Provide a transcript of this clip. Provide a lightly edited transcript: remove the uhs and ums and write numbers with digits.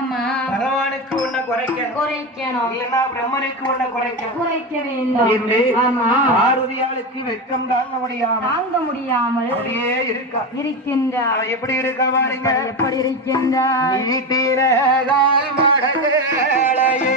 பகவானுக்கு உன்னை குறைக்கணும் இல்லைன்னா பிரம்மனுக்கு உன்னை குறைக்க வேண்டும். ஆருதியாளுக்கு வெட்கம் தாங்க முடியாமல் அப்படியே இருக்கின்றார். எப்படி இருக்க பாருங்க, எப்படி இருக்கின்றார். நீட்டின கால் மடலையே